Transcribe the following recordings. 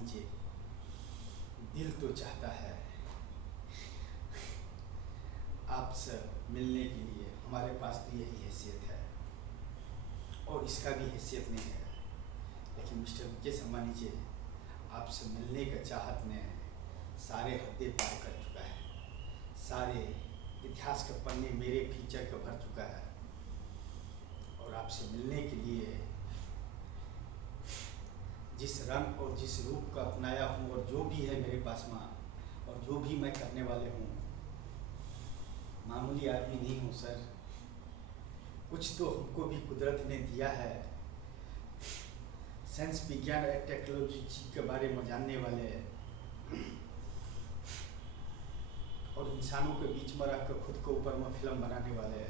लीजिए, दिल तो चाहता है आपसे मिलने के लिए। हमारे पास तो यही हैसियत है और इसका भी हैसियत नहीं है, लेकिन मिस्टर मुकेश अंबानी जी, आपसे मिलने का चाहत ने सारे हदें पार कर चुका है। सारे इतिहास के पन्ने मेरे फीचर का भर चुका है और आपसे मिलने के लिए जिस रंग और जिस रूप का अपनाया हूँ और जो भी है मेरे पास में और जो भी मैं करने वाले हूँ, मामूली आदमी नहीं हूँ सर। कुछ तो हमको भी कुदरत ने दिया है। साइंस, विज्ञान और टेक्नोलॉजी के बारे में जानने वाले और इंसानों के बीच में रखकर खुद के ऊपर में फिल्म बनाने वाले,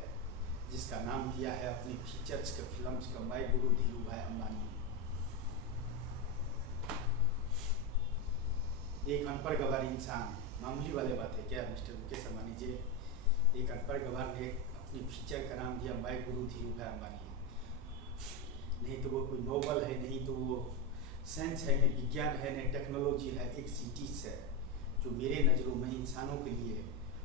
जिसका नाम दिया है अपनी फीचर्स के फिल्म्स का माय गुरु धीरू भाई अंबानी। एक अनपढ़ गवार इंसान, मामूली वाले बात है क्या मिस्टर मुकेश अंबानी जी? एक अनपढ़ गवार ने अपनी फीचर का नाम दिया माय गुरु धीरू भाई अंबानी। नहीं तो वो कोई नोबल है, नहीं तो वो साइंस है, नहीं विज्ञान है, नहीं टेक्नोलॉजी है। एक सिटीज है जो मेरे नज़रों में इंसानों के लिए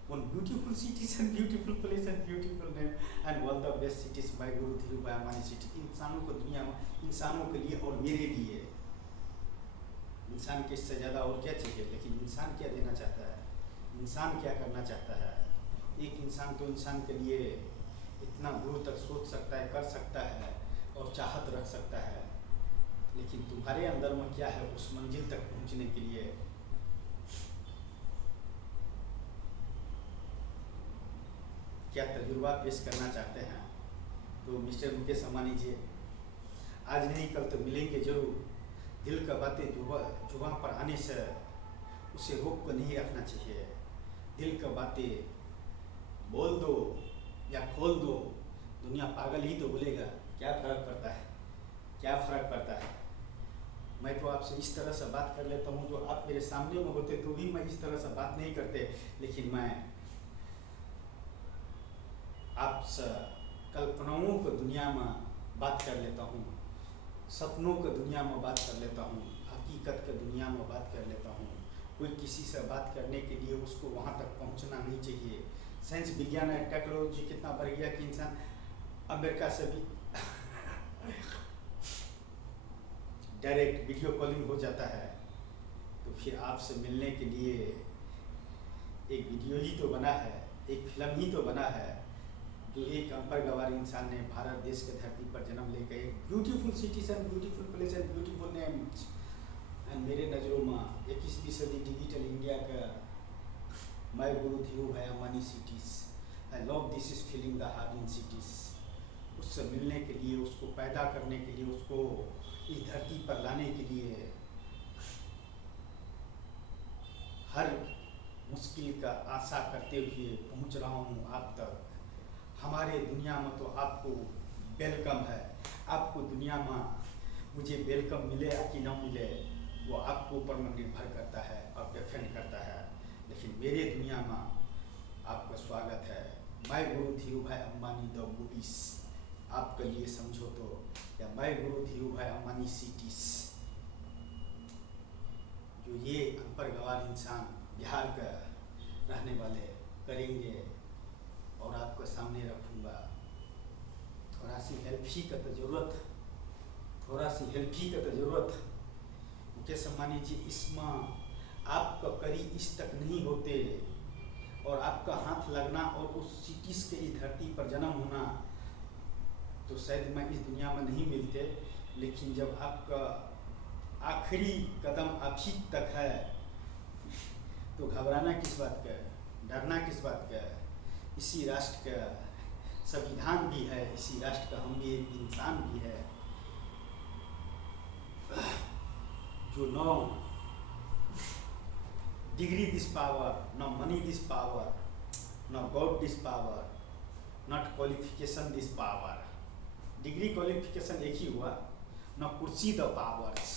one beautiful cities and beautiful place and beautiful name and one the best cities my गुरु धीरू भाई अंबानी सिटी। इंसानों को दुनिया में, इंसानों के लिए और मेरे लिए, इंसान के इससे ज़्यादा और क्या चाहिए? लेकिन इंसान क्या देना चाहता है, इंसान क्या करना चाहता है? एक इंसान तो इंसान के लिए इतना दूर तक सोच सकता है, कर सकता है और चाहत रख सकता है, लेकिन तुम्हारे अंदर में क्या है उस मंजिल तक पहुंचने के लिए? क्या तजुर्बा पेश करना चाहते हैं? तो मिस्टर मुकेश अंबानी जी, आज नहीं कल तो मिलेंगे जरूर। दिल का बातें जुबान पर आने से उसे रोक कर नहीं रखना चाहिए। दिल का बातें बोल दो या खोल दो, दुनिया पागल ही तो बोलेगा, क्या फ़र्क पड़ता है? क्या फ़र्क पड़ता है? मैं तो आपसे इस तरह से बात कर लेता हूँ, जो आप मेरे सामने में होते तो भी मैं इस तरह से बात नहीं करते, लेकिन मैं आपसे कल्पनाओं की दुनिया में बात कर लेता हूँ, सपनों की दुनिया में बात कर लेता हूँ, हकीकत के दुनिया में बात कर लेता हूँ। कोई किसी से बात करने के लिए उसको वहाँ तक पहुँचना नहीं चाहिए। साइंस, विज्ञान और टेक्नोलॉजी कितना बढ़ गया कि इंसान अमेरिका से भी डायरेक्ट वीडियो कॉलिंग हो जाता है। तो फिर आपसे मिलने के लिए एक वीडियो ही तो बना है, एक फिल्म ही तो बना है, जो एक अनपढ़ गवार इंसान ने भारत देश के धरती पर जन्म लेकर एक beautiful cities and beautiful place and beautiful names and मेरे नज़रों में 21वीं सदी डिजिटल इंडिया का माय गुरु धीरू भाई Ambani cities. I love this is feeling the heart in cities. उससे मिलने के लिए, उसको पैदा करने के लिए, उसको इस धरती पर लाने के लिए हर मुश्किल का आशा करते हुए पहुंच रहा हूं आप तक। हमारे दुनिया में तो आपको वेलकम है। आपको दुनिया में मुझे वेलकम मिले या कि ना मिले, वो आपके ऊपर में निर्भर करता है और डिपेंड करता है, लेकिन मेरे दुनिया में आपका स्वागत है। माय गुरु धीरू भाई अंबानी द मूवीज आपके लिए समझो तो, या माय गुरु धीरू भाई अंबानी सिटीज, जो ये अनपढ़ गवार इंसान बिहार का रहने वाले करेंगे और आपके सामने रखूँगा। थोड़ा सी हेल्प ही का तो ज़रूरत, थोड़ा सी हेल्प ही का तो ज़रूरत। मुकेश अंबानी जी, इसमें आपका करी इस तक नहीं होते और आपका हाथ लगना और उस सिटीज के इस धरती पर जन्म होना, तो शायद मैं इस दुनिया में नहीं मिलते। लेकिन जब आपका आखिरी कदम आप ही तक है, तो घबराना किस बात का, डरना किस बात का? इसी राष्ट्र का संविधान भी है, इसी राष्ट्र का हम भी एक इंसान भी है, जो no degree this power, no money this power, no god this power, not qualification this power. Degree qualification एक ही हुआ, न कुर्सी द पावर्स,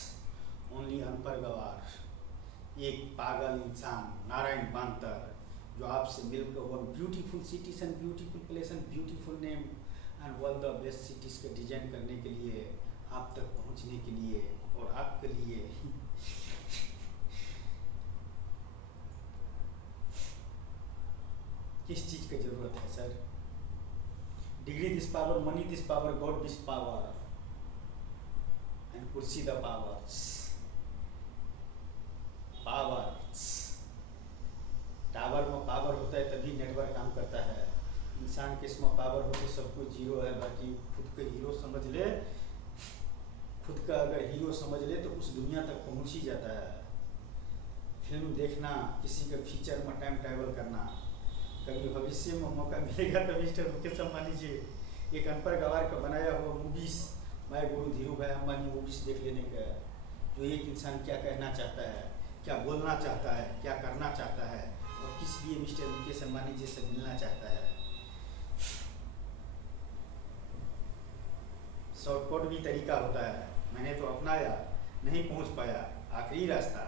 ओनली अनपढ़ गवार, एक पागल इंसान नारायण बांतर, जो आपसे मिलकर one beautiful cities and beautiful place and beautiful name and one the best cities को डिजाइन करने के लिए, आप तक पहुंचने के लिए और आपके लिए किस चीज़ की ज़रूरत है sir? Degree this power, money this power, God this power and कुर्सी द पावर्स। पावर्स, टावर में पावर होता है तभी नेटवर्क काम करता है। इंसान के इसमें पावर हो तो सब कुछ जीरो है, बाकी खुद को हीरो समझ ले, खुद का अगर हीरो समझ ले तो उस दुनिया तक पहुंच ही जाता है। फिल्म देखना, किसी के फीचर में टाइम ट्रैवल करना, कभी भविष्य में मौका मिलेगा तो मिस्टर मुकेश अंबानी जी एक अनपढ़ गवार का बनाया हुआ मूवीज माय गुरु धीरू भाई अंबानी मूवीज देख लेने का, जो एक इंसान क्या कहना चाहता है, क्या बोलना चाहता है, क्या करना चाहता है और किस लिए मिस्टर मुकेश अंबानी जी से मिलना चाहता है। शॉर्टकट भी तरीका होता है, मैंने तो अपनाया, नहीं पहुंच पाया, आखिरी रास्ता।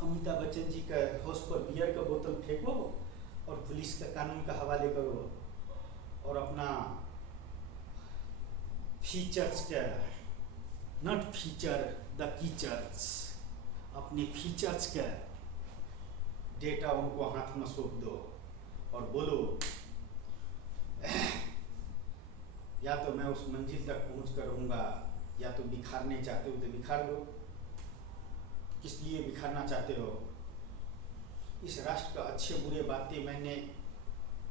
अमिताभ बच्चन जी का हाउस पर बियर का बोतल फेंको और पुलिस का कानून का हवाले करो और अपना फीचर्स का, नॉट फीचर द कीचर्स, अपने फीचर्स का डेटा उनको हाथ में सौंप दो और बोलो या तो मैं उस मंजिल तक पहुंच कर रहूँगा, या तो बिखारने चाहते हो तो बिखार दो। किस लिए बिखारना चाहते हो? इस राष्ट्र का अच्छे बुरे बातें मैंने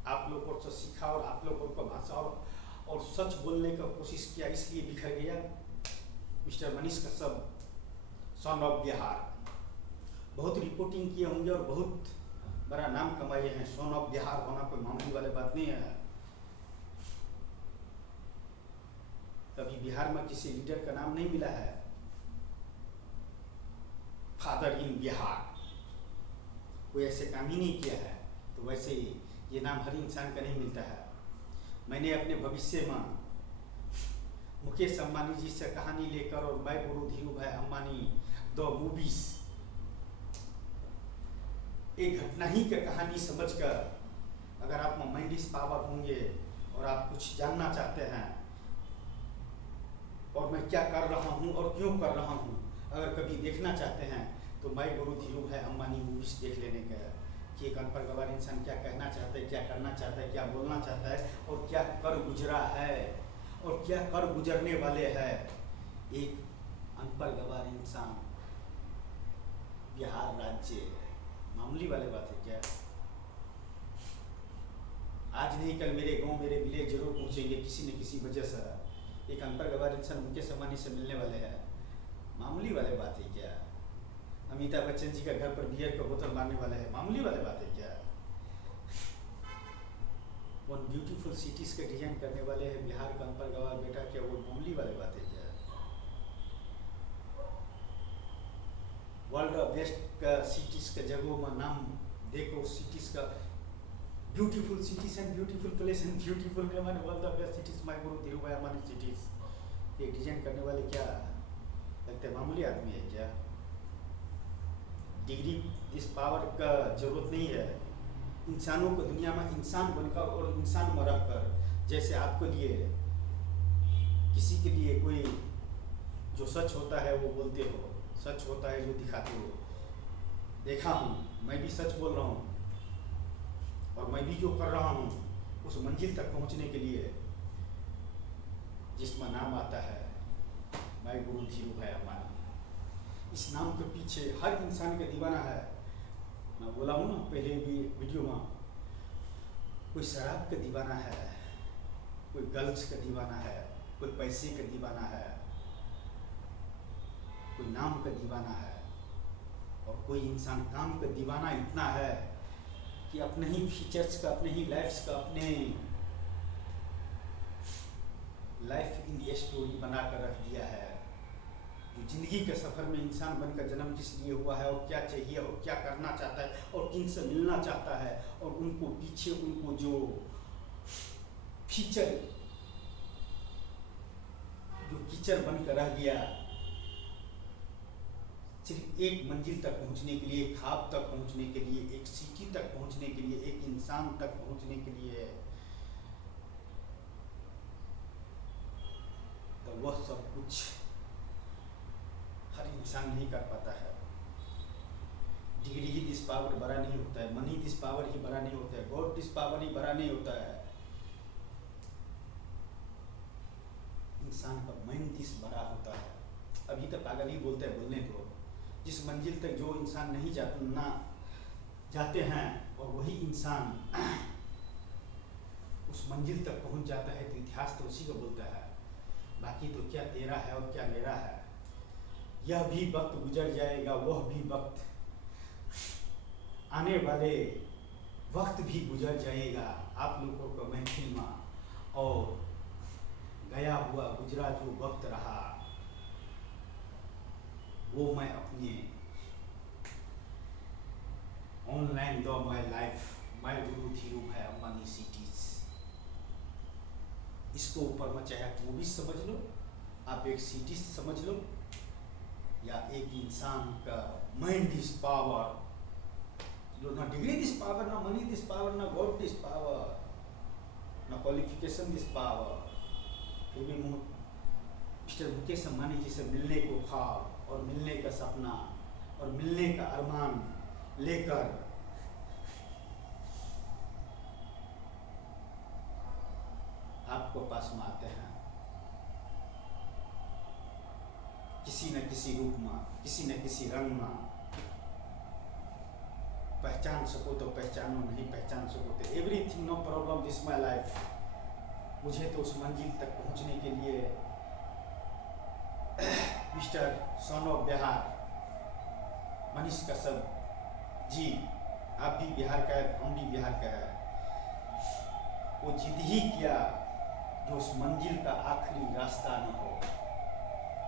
आप लोगों से सीखा और आप लोगों को भाषा और सच बोलने का कोशिश किया, इसलिए बिखर गया। Mister Manish Kashyap, sun of Bihar, बहुत रिपोर्टिंग किए होंगे और बहुत बड़ा नाम कमाए हैं। सन ऑफ बिहार होना कोई मामूली वाली बात नहीं है। कभी बिहार में किसी लीडर का नाम नहीं मिला है, फादर इन बिहार, कोई ऐसे काम ही नहीं किया है। तो वैसे ये नाम हर इंसान का नहीं मिलता है। मैंने अपने भविष्य में मुकेश अंबानी जी से कहानी लेकर और माय गुरु धीरू भाई अंबानी द मूवीज, एक घटना ही का कहानी समझकर, अगर आप में माइंड इज पावर होंगे और आप कुछ जानना चाहते हैं और मैं क्या कर रहा हूँ और क्यों कर रहा हूँ, अगर कभी देखना चाहते हैं तो माय गुरु धीरू भाई अंबानी मूवीज देख लेने का, कि एक अनपढ़ गवार इंसान क्या कहना चाहता है, क्या करना चाहता है, क्या बोलना चाहता है और क्या कर गुजरा है और क्या कर गुजरने वाले है एक अनपढ़ गवार इंसान। बिहार राज्य मामूली वाली बात है क्या? आज नहीं कल मेरे गांव, मेरे विलेज जरूर पहुंचेंगे किसी न किसी वजह से। एक अनपढ़ गवार इंसान मुकेश अंबानी से मिलने वाले हैं, मामूली वाली बात है क्या? अमिताभ बच्चन जी का घर पर बियर का बोतल मारने वाले हैं, मामूली वाली बात है क्या? वन ब्यूटीफुल सिटीज का डिजाइन करने वाले हैं बिहार का अनपढ़ गवार बेटा, क्या वो मामूली वाली बात है क्या? वर्ल्ड बेस्ट का सिटीज का जगहों में नाम देखो, सिटीज का beautiful cities and beautiful place and beautiful name and world best cities my गुरु धीरू भाई अंबानी सिटीज, ये डिजाइन करने वाले क्या लगते हैं मामूली आदमी है क्या? डिग्री इस पावर का जरूरत नहीं है। इंसानों को दुनिया में इंसान बनकर और इंसान में रहकर, जैसे आपके लिए किसी के लिए कोई जो सच होता है वो बोलते हो, सच होता है जो दिखाते हो। देखा हूँ, मैं भी सच बोल रहा हूँ और मैं भी जो कर रहा हूँ उस मंजिल तक पहुँचने के लिए जिसमें नाम आता है माय गुरु धीरू भाई अंबानी। इस नाम के पीछे हर इंसान का दीवाना है। मैं बोला हूँ ना पहले भी वीडियो में, कोई शराब का दीवाना है, कोई गर्ल्स का दीवाना है, कोई पैसे का दीवाना है, कोई नाम का दीवाना है और कोई इंसान काम का दीवाना इतना है कि अपने ही फीचर्स का, अपने ही लाइफ्स का, अपने लाइफ इन स्टोरी बनाकर रख दिया है। जो जिंदगी के सफर में इंसान बनकर जन्म किस लिए हुआ है और क्या चाहिए और क्या करना चाहता है और किन से मिलना चाहता है और उनको पीछे उनको जो फीचर, जो कीचड़ बनकर रह गया, सिर्फ एक मंजिल तक पहुंचने के लिए, एक ख्वाब तक पहुंचने के लिए, एक सिटी तक पहुंचने के लिए, एक इंसान तक पहुंचने के लिए, तो वह सब कुछ हर इंसान नहीं कर पाता है। डिग्री ही दिस पावर बड़ा नहीं होता है, मनी दिस पावर ही बड़ा नहीं होता है, गॉड दिस पावर ही बड़ा नहीं होता है। इंसान का माइंड दिस बड़ा होता है। अभी तक पागल ही बोलते हैं बोलने को। जिस मंजिल तक जो इंसान नहीं जाते हैं और वही इंसान उस मंजिल तक पहुंच जाता है, तो इतिहास तो उसी को बोलता है। बाकी तो क्या तेरा है और क्या मेरा है। यह भी वक्त गुजर जाएगा, वह भी वक्त, आने वाले वक्त भी गुजर जाएगा। आप लोगों को महफिल में और गया हुआ गुजरा जो वक्त रहा, वो मैं अपने ऑनलाइन दो माई लाइफ, माई गुरु धीरू भाई अंबानी सिटीज। इसको ऊपर में चाहे आप मूवीज समझ लो, आप एक सिटीज समझ लो, या एक इंसान का माइंड दिस पावर, जो ना डिग्री दिस पावर, ना मनी दिस पावर, ना गॉड दिस पावर, ना क्वालिफिकेशन दिस पावर। फिर भी मिस्टर मुकेश अंबानी जी से मिलने को ख्वाब और मिलने का सपना और मिलने का अरमान लेकर आपको पास में आते हैं, किसी न किसी रूप में, किसी न किसी रंग में। पहचान सको तो पहचानो, नहीं पहचान सको तो everything no problem this my life. मुझे तो उस मंजिल तक पहुंचने के लिए mister son of Bihar Manish Kashyap ji, आप भी बिहार का है, हम भी बिहार का है, वो जिद ही किया जो उस मंजिल का आखिरी रास्ता न हो।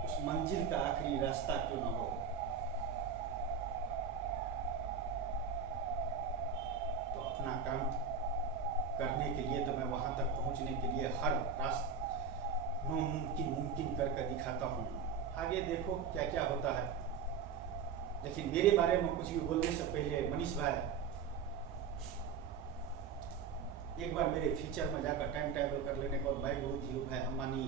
उस मंजिल का आखिरी रास्ता क्यों न हो, तो अपना काम करने के लिए, तो मैं वहां तक पहुंचने के लिए हर रास्ता मुमकिन करके दिखाता हूँ। आगे देखो क्या क्या होता है। लेकिन मेरे बारे में कुछ भी बोलने से पहले मनीष भाई, एक बार मेरे फीचर में जाकर टाइम ट्रैवल कर लेने को, भाई गुरु धीरू भाई अंबानी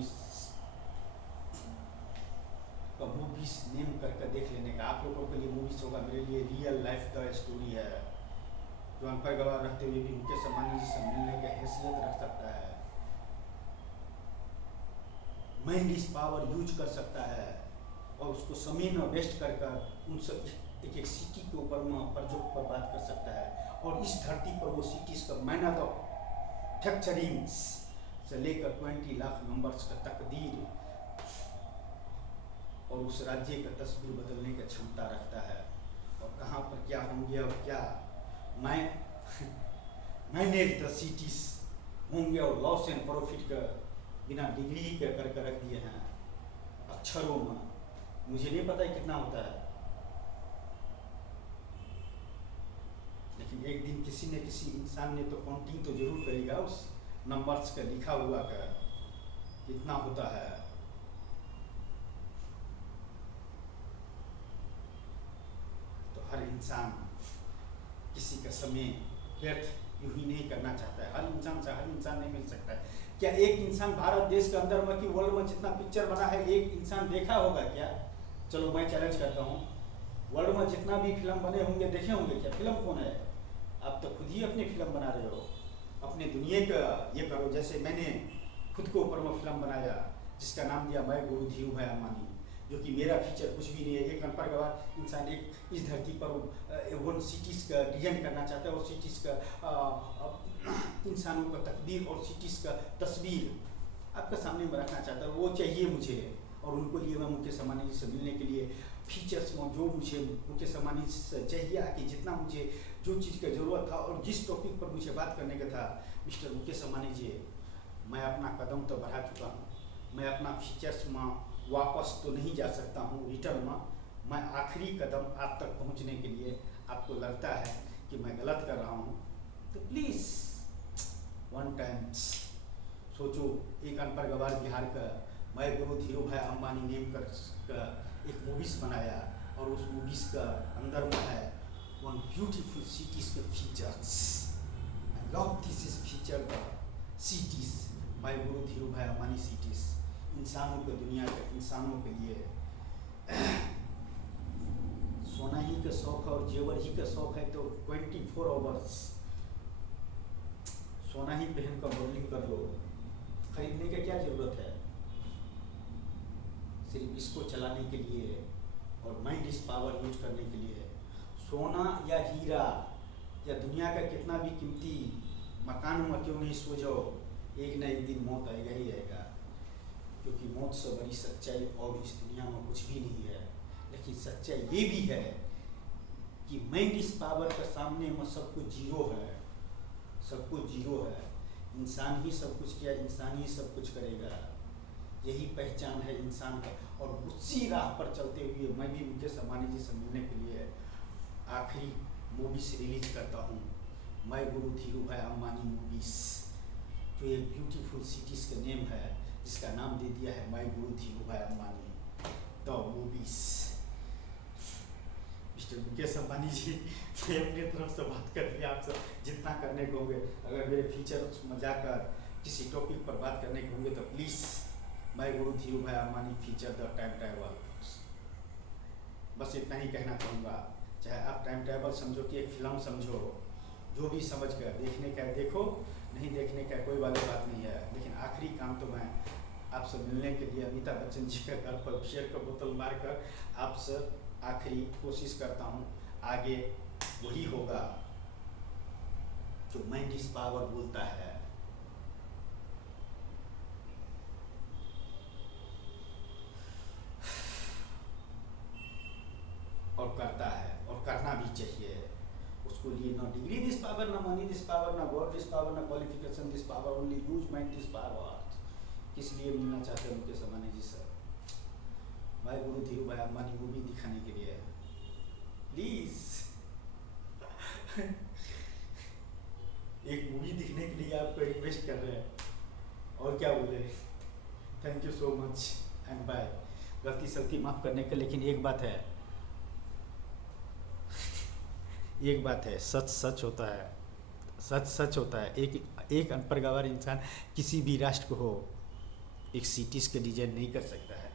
का मूवीज नेम करके देख लेने का। आप लोगों के लिए मूवीज होगा, मेरे लिए रियल लाइफ का स्टोरी है, जो अनपढ़ गवाह रहते हुए भी मुकेश अंबानी जी से मिलने की हैसियत रख सकता है, माइंड इस पावर यूज कर सकता है, और उसको समय में वेस्ट कर उनसे एक एक सिटी के ऊपर में प्रोजेक्ट पर बात कर सकता है। और इस धरती पर वो सिटीज का मेहनत और फैक्चरिंग्स से लेकर 20 लाख नंबर्स का तकदीर और उस राज्य का तस्वीर बदलने की क्षमता रखता है। और कहाँ पर क्या होंगे और क्या मैनेज द सिटीज होंगे, और लॉस एंड प्रॉफिट का बिना डिग्री के करके रख दिए हैं अक्षरों में। मुझे नहीं पता है कितना होता है, लेकिन एक दिन किसी न किसी इंसान ने तो काउंटिंग तो जरूर करेगा उस नंबर्स का लिखा हुआ का कितना होता है। तो हर इंसान किसी का समय व्यर्थ यूं ही नहीं करना चाहता है। हर इंसान से हर इंसान नहीं मिल सकता है। क्या एक इंसान भारत देश के अंदर में कि वर्ल्ड में जितना पिक्चर बना है, एक इंसान देखा होगा क्या? चलो मैं चैलेंज करता हूँ, वर्ल्ड में जितना भी फिल्म बने होंगे देखे होंगे क्या? फिल्म कौन है? आप तो खुद ही अपनी फिल्म बना रहे हो, अपने दुनिया का ये करो। जैसे मैंने खुद के ऊपर में फिल्म बनाया जिसका नाम दिया मैं गुरु धीरू भाई अंबानी, जो कि मेरा फीचर कुछ भी नहीं है। एक अनपढ़ गवार इंसान एक इस धरती पर वन सिटीज़ का डिजाइन करना चाहता है, और सिटीज़ का इंसानों का तकदीर और सिटीज़ का तस्वीर आपके सामने में रखना चाहता है। वो चाहिए मुझे, और उनको लिए मैं मुकेश अंबानी जी से मिलने के लिए फीचर्स में जो मुझे मुकेश अंबानी से चाहिए कि जितना मुझे जो चीज़ का ज़रूरत था और जिस टॉपिक पर मुझे बात करने का था, मिस्टर मुकेश अंबानी जी, मैं अपना कदम तो बढ़ा चुका हूँ। मैं अपना फीचर्स में वापस तो नहीं जा सकता हूँ रिटर्न में। मैं आखिरी कदम आप तक पहुँचने के लिए, आपको लगता है कि मैं गलत कर रहा हूँ, तो प्लीज़ वन टाइम सोचो। एक अनपढ़ गवार बिहार का मैं गुरु धीरू भाई अंबानी नेम कर एक मूवीज़ बनाया, और उस मूवीज़ का अंदर में है वन ब्यूटीफुल सिटीज़ के features. I love this is feature the cities by Guru Dhiru भाई अंबानी सिटीज़। इंसानों के दुनिया के इंसानों के लिए सोना ही का शौक है और जेवर ही का शौक है तो 24 आवर्स सोना ही पहन कर मॉडलिंग कर लो, खरीदने की क्या जरूरत है? सिर्फ इसको चलाने के लिए और माइंड इस पावर यूज करने के लिए। सोना या हीरा या दुनिया का कितना भी कीमती मकान में क्यों नहीं सो जाओ, एक ना एक दिन मौत आएगा ही आएगा, क्योंकि मौत से बड़ी सच्चाई और इस दुनिया में कुछ भी नहीं है। लेकिन सच्चाई ये भी है कि माइंड इस पावर के सामने में सब कुछ जीरो है, सब कुछ जीरो है। इंसान ही सब कुछ किया, इंसान ही सब कुछ करेगा, यही पहचान है इंसान का। और उसी राह पर चलते हुए मैं भी मुकेश अंबानी जी से मिलने के लिए आखिरी मूवीज रिलीज करता हूँ, my guru Dhirubhai Ambani movies, जो एक ब्यूटीफुल सिटीज का नेम है, जिसका नाम दे दिया है my guru Dhirubhai Ambani the movies. Mister Mukesh Ambani ji, मैं अपनी तरफ से बात कर रही आपसे जितना करने को होंगे, अगर मेरे फीचर में जाकर किसी टॉपिक पर बात करने को होंगे तो please my guru Dhirubhai Ambani feature the time travel, बस इतना ही कहना चाहूँगा। चाहे आप टाइम ट्रैवल समझो कि एक फिल्म समझो, जो भी समझ कर देखने का देखो, नहीं देखने का कोई वाली बात नहीं है। लेकिन आखिरी काम तो मैं आपसे मिलने के लिए अमिताभ बच्चन जी के घर पर शेयर का बोतल मार कर आपसे आखिरी कोशिश करता हूँ। आगे वही होगा जो माइंड इज पावर बोलता है। और करता है और करना भी चाहिए। उसको लिए ना डिग्री दिस पावर, ना मनी दिस पावर, ना गॉड दिस पावर, ना qualification this power, only use mind this power. किस लिए मिलना चाहते हैं मुकेश अंबानी जी sir? My guru Dhirubhai Ambani movie दिखाने के लिए प्लीज एक मूवी दिखने के लिए आपको रिक्वेस्ट कर रहे हैं, और क्या बोले। Thank you so much and bye. गलती सलती माफ करने का, लेकिन एक बात है, एक बात है, सच सच होता है, सच सच होता है। एक अनपढ़ गंवार इंसान किसी भी राष्ट्र को हो एक सिटीज़ का डिजाइन नहीं कर सकता है,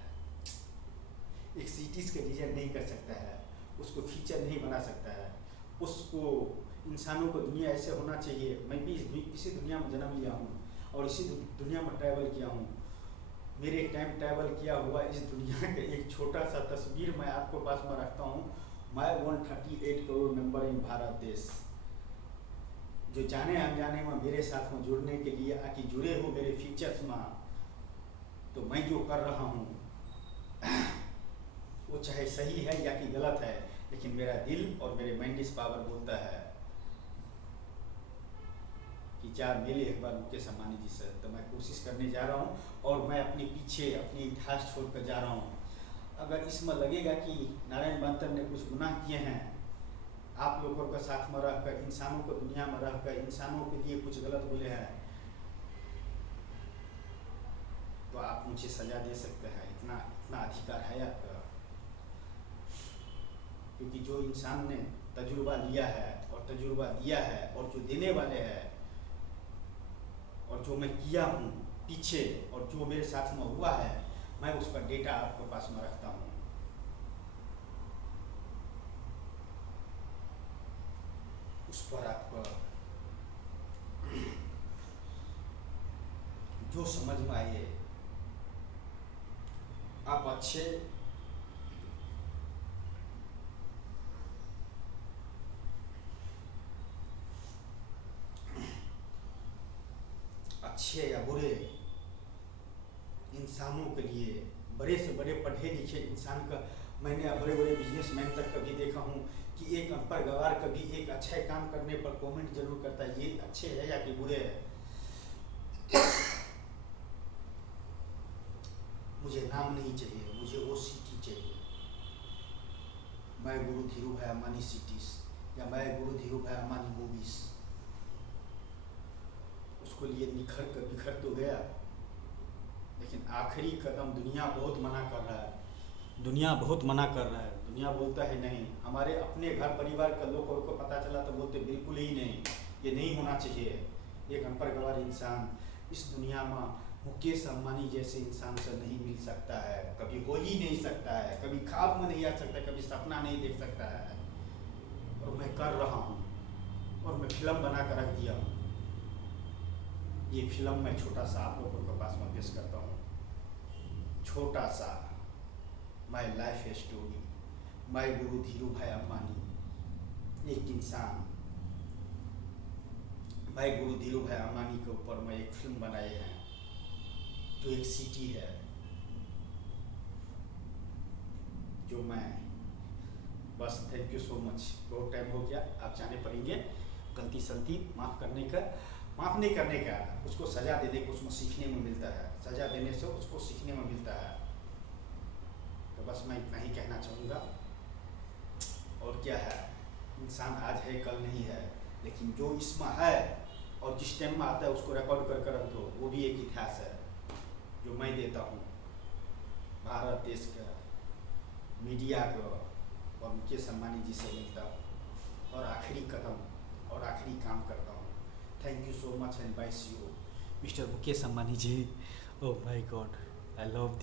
एक सिटीज़ का डिजाइन नहीं कर सकता है, उसको फीचर नहीं बना सकता है। उसको इंसानों को दुनिया ऐसे होना चाहिए। मैं भी इसी दुनिया में जन्म लिया हूँ और इसी दुनिया में ट्रैवल किया हूँ। मेरे टाइम ट्रैवल किया हुआ इस दुनिया का एक छोटा सा तस्वीर मैं आपको पास में रखता हूँ। मैं 138 करोड़ मेंबर इन भारत देश, जो जाने अनजाने में मेरे साथ में जुड़ने के लिए आके जुड़े हो मेरे फीचर्स में। तो मैं जो कर रहा हूँ वो चाहे सही है या कि गलत है, लेकिन मेरा दिल और मेरे माइंड इस पावर बोलता है कि चार मिले एक बार मुकेश अंबानी जी से। तो मैं कोशिश करने जा रहा हूँ और मैं अपने पीछे अपनी इतिहास छोड़कर जा रहा हूँ। अगर इसमें लगेगा कि नारायण बंतर ने कुछ गुनाह किए हैं, आप लोगों के साथ में रहकर, इंसानों को दुनिया में रहकर इंसानों के लिए कुछ गलत बोले हैं, तो आप मुझे सजा दे सकते हैं। इतना अधिकार है आपका, क्योंकि जो इंसान ने तजुर्बा लिया है और तजुर्बा दिया है और जो देने वाले हैं और जो मैं किया हूँ पीछे और जो मेरे साथ में हुआ है, मैं उसका डेटा आपके पास में रखता हूँ। उस पर आपका जो समझ में आए आप अच्छे या बुरे इंसानों के लिए, बड़े से बड़े पढ़े लिखे इंसान का, मैंने बड़े बड़े बिजनेसमैन तक कभी देखा हूँ कि एक अनपढ़ गवार कभी एक अच्छे काम करने पर कमेंट जरूर करता है, ये अच्छे है या कि बुरे है। मुझे नाम नहीं चाहिए, मुझे वो सिटी चाहिए। मैं गुरु धीरूभाई अंबानी सिटीज या मैं गुरु धीरूभाई अंबानी मूवीज, उसको लिए निखर कर बिखर तो गया, लेकिन आखिरी कदम दुनिया बहुत मना कर रहा है, दुनिया बहुत मना कर रहा है। दुनिया बोलता है नहीं। हमारे अपने घर परिवार का लोग और को पता चला तो बोलते बिल्कुल ही नहीं, ये नहीं होना चाहिए। एक अनपढ़ गवार इंसान इस दुनिया में मुकेश अंबानी जैसे इंसान से नहीं मिल सकता है, कभी हो ही नहीं सकता है, कभी ख्वाब में नहीं आ सकता, कभी सपना नहीं देख सकता है। और मैं कर रहा हूँ और मैं फिल्म बना कर रख दिया हूँ। ये फिल्म मैं छोटा सा आप लोगों के पास में पेश करता हूँ। छोटा सा माय लाइफ स्टोरी, माय गुरु धीरू भाई अंबानी। एक इंसान, भाई गुरु धीरू भाई अंबानी के ऊपर मैं एक फिल्म बनाए हैं, जो एक सिटी है, जो मैं बस थैंक यू सो मच। बहुत टाइम हो गया, आप जाने पड़ेंगे। गलती सलती माफ़ करने का, माफ़ नहीं करने का, उसको सज़ा देने को उसमें सीखने में मिलता है, सज़ा देने से उसको सीखने में मिलता है। तो बस मैं इतना ही कहना चाहूँगा। और क्या है, इंसान आज है कल नहीं है, लेकिन जो इसमें है और जिस टाइम में आता है उसको रिकॉर्ड कर रख दो, वो भी एक इतिहास है जो मैं देता हूँ भारत देश का, मीडिया को और मुकेश अंबानी जी से मिलता हूँ और आखिरी कदम और आखिरी काम करता हूँ। Thank you so much and bye see you mister Mukesh Ambani ji. Oh my god, I love